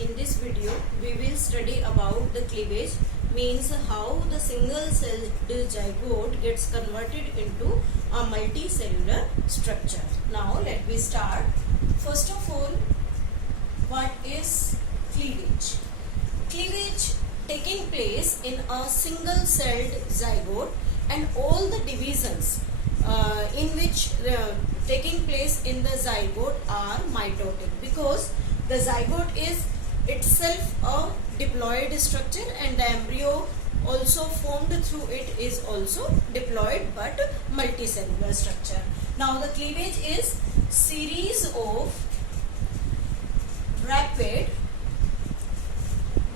In this video, we will study about the cleavage, means how the single-celled zygote gets converted into a multicellular structure. Now, let me start. First of all, what is cleavage? Cleavage taking place in a single-celled zygote, and all the divisions in which taking place in the zygote are mitotic, because the zygote is itself a diploid structure and the embryo also formed through it is also diploid but multicellular structure. Now the cleavage is series of rapid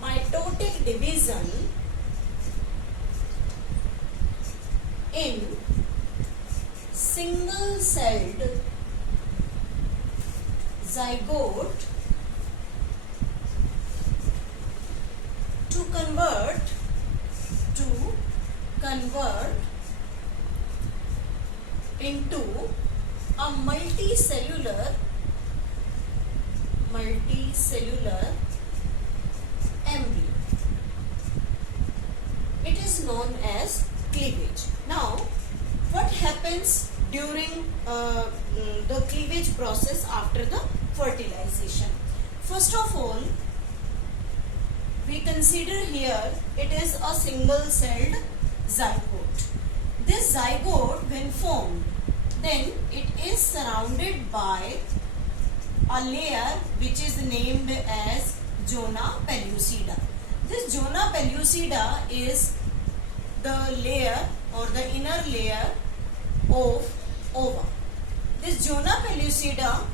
mitotic division in single-celled zygote to convert into a multicellular embryo. It is known as cleavage. Now, what happens during the cleavage process after the fertilization? First of all, we consider here it is a single-celled zygote. This zygote, when formed, then it is surrounded by a layer which is named as zona pellucida. This zona pellucida is the layer or the inner layer of ova. This zona pellucida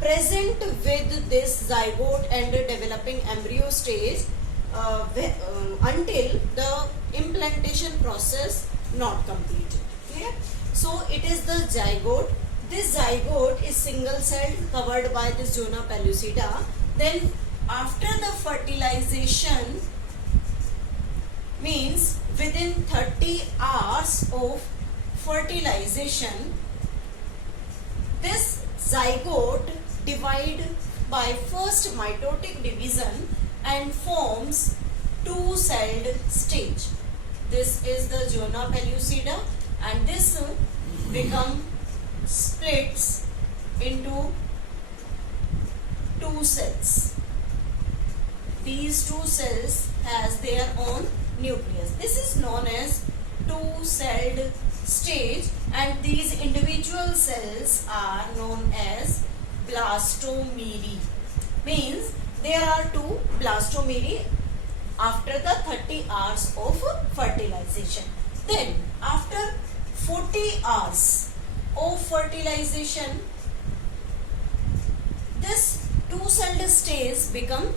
present with this zygote and developing embryo stage until the implantation process not completed. Clear? So it is the zygote. This zygote is single-celled, covered by this zona pellucida. Then after the fertilization, means within 30 hours of fertilization, this zygote divide by first mitotic division and forms two-celled stage. This is the zona pellucida, and this become splits into two cells. These two cells has their own nucleus. This is known as two-celled stage, and these individual cells are known as blastomere. Means there are two blastomere after the 30 hours of fertilization. Then after 40 hours of fertilization, this two-celled stage become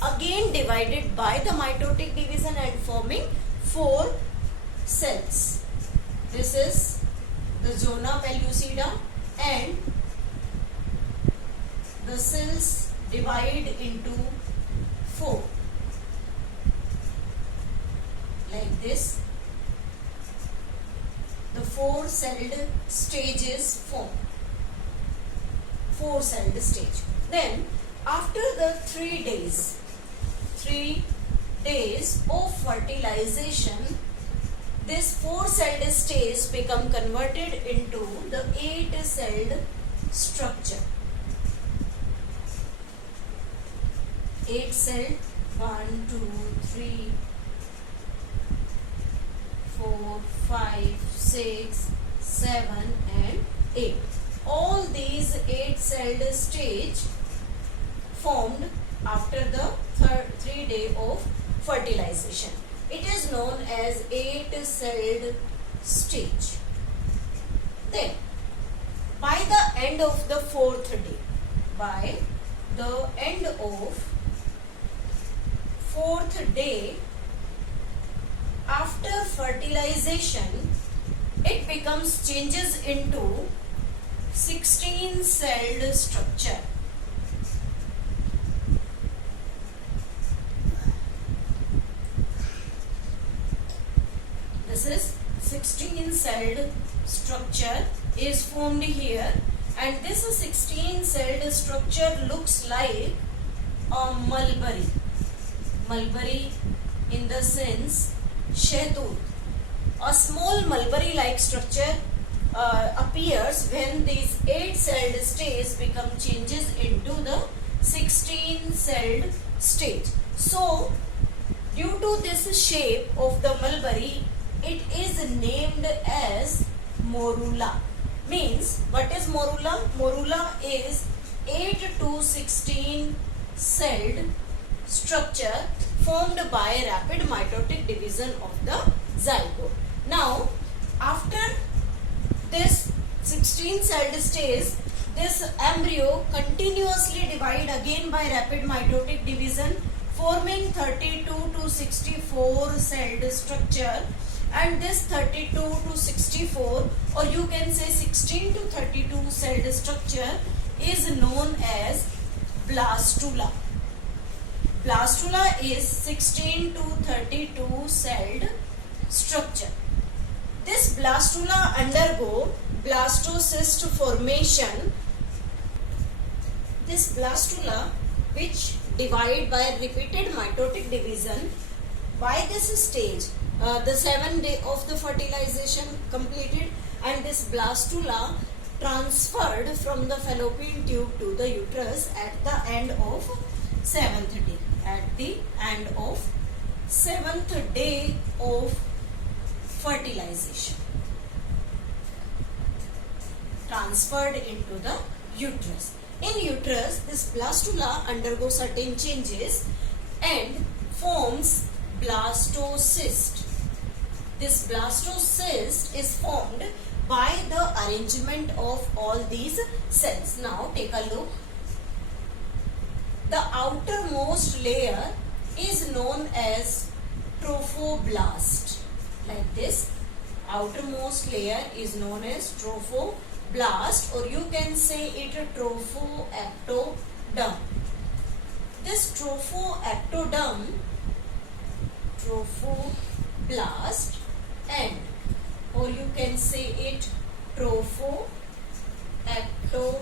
again divided by the mitotic division and forming four cells. This is the zona pellucida, and the cells divide into four like this. The four-celled stages form. Four-celled stage. Then after the 3 days of fertilization, this four-celled stage become converted into the 8-celled structure. 8-celled, 1, 2, 3, 4, 5, 6, 7 and 8. All these 8-celled stage formed after the 3 days of fertilization. It is known as 8-celled stage. Then, by the end of the 4th day, after fertilization, it changes into 16-celled structure. This is 16-celled structure is formed here, and this 16-celled structure looks like a mulberry. Mulberry in the sense shehtoot. A small mulberry-like structure appears when these 8-celled stage become changes into the 16-celled stage. So, due to this shape of the mulberry, it is named as morula. Means, what is morula? Morula is 8 to 16 celled structure formed by rapid mitotic division of the zygote. Now, after this 16 celled stage, this embryo continuously divide again by rapid mitotic division, forming 32 to 64 celled structure, and this 32 to 64, or you can say 16 to 32 celled structure is known as blastula. Blastula is 16 to 32 celled structure. This blastula undergo blastocyst formation. This blastula, which divide by repeated mitotic division, by this stage, the 7th day of the fertilization completed, and this blastula transferred from the fallopian tube to the uterus at the end of 7th day. At the end of 7th day of fertilization, transferred into the uterus. In uterus, this blastula undergoes certain changes and forms blastocyst. This blastocyst is formed by the arrangement of all these cells. Now take a look. The outermost layer is known as trophoblast. Like this, outermost layer is known as trophoblast, or you can say it trophoectoderm. This trophoectoderm, trophoblast, and or you can say it trophoectoderm.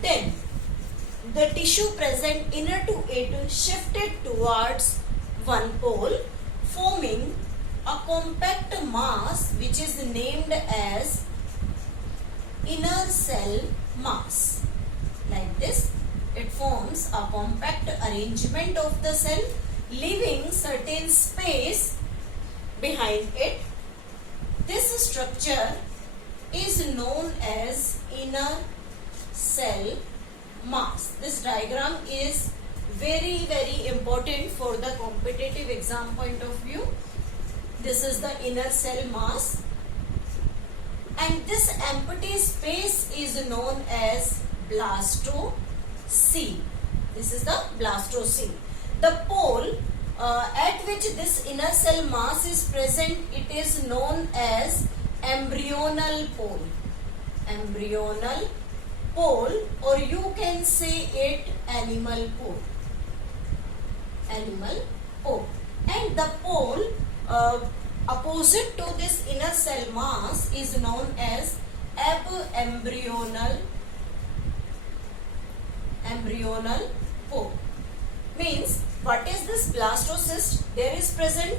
Then the tissue present inner to it shifted towards one pole, forming a compact mass which is named as inner cell mass. Like this, it forms a compact arrangement of the cell, leaving certain space behind it. This structure is known as inner cell mass. This diagram is very important for the competitive exam point of view. This is the inner cell mass, and this empty space is known as blastocele. This is the blastocele. The pole at which this inner cell mass is present, it is known as embryonal pole. Embryonal pole, or you can say it animal pole. Animal pole. And the pole opposite to this inner cell mass is known as embryonal pole. Means, what is this blastocyst? There is present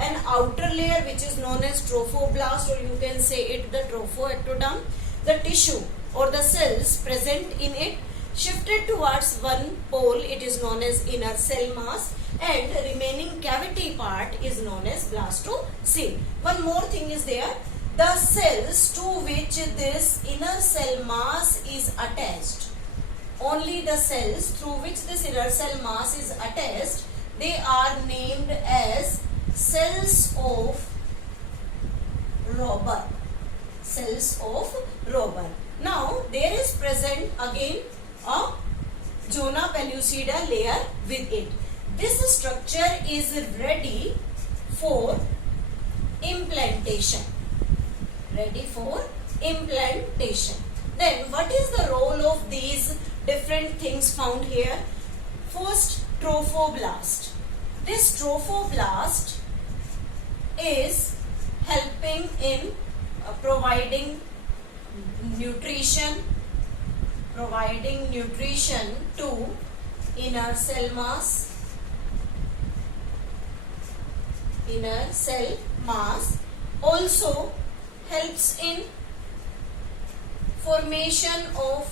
an outer layer which is known as trophoblast, or you can say it the trophoectoderm. The tissue or the cells present in it shifted towards one pole, it is known as inner cell mass, and remaining cavity part is known as blastocele. One more thing is there, the cells to which this inner cell mass is attached, only the cells through which this inner cell mass is attached, they are named as cells of Robber. Cells of Robber. Now there is present again a zona pellucida layer with it. This structure is ready for implantation. Ready for implantation. Then what is the role of these different things found here? First, trophoblast. This trophoblast is helping in providing nutrition, providing nutrition to inner cell mass. Inner cell mass also helps in formation of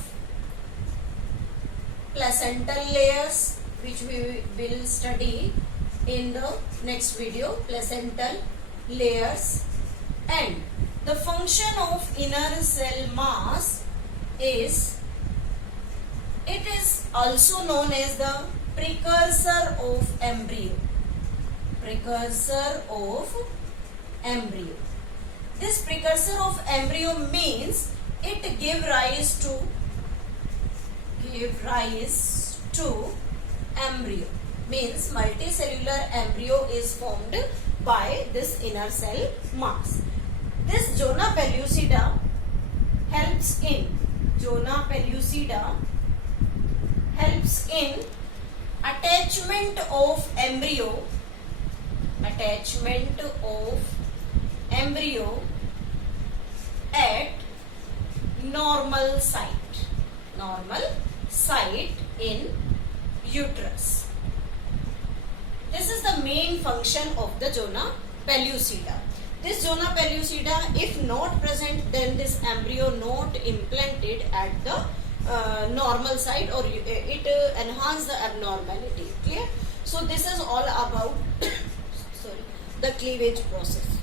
placental layers, which we will study in the next video, placental layers. And the function of inner cell mass is, it is also known as the precursor of embryo. Precursor of embryo. This precursor of embryo means it give rise to embryo. Means multicellular embryo is formed by this inner cell mass. This zona pellucida helps in attachment of embryo at normal site in uterus. This is the main function of the zona pellucida. This zona pellucida, if not present, then this embryo not implanted at the normal site, or it enhance the abnormality. Clear? So this is all about the cleavage process.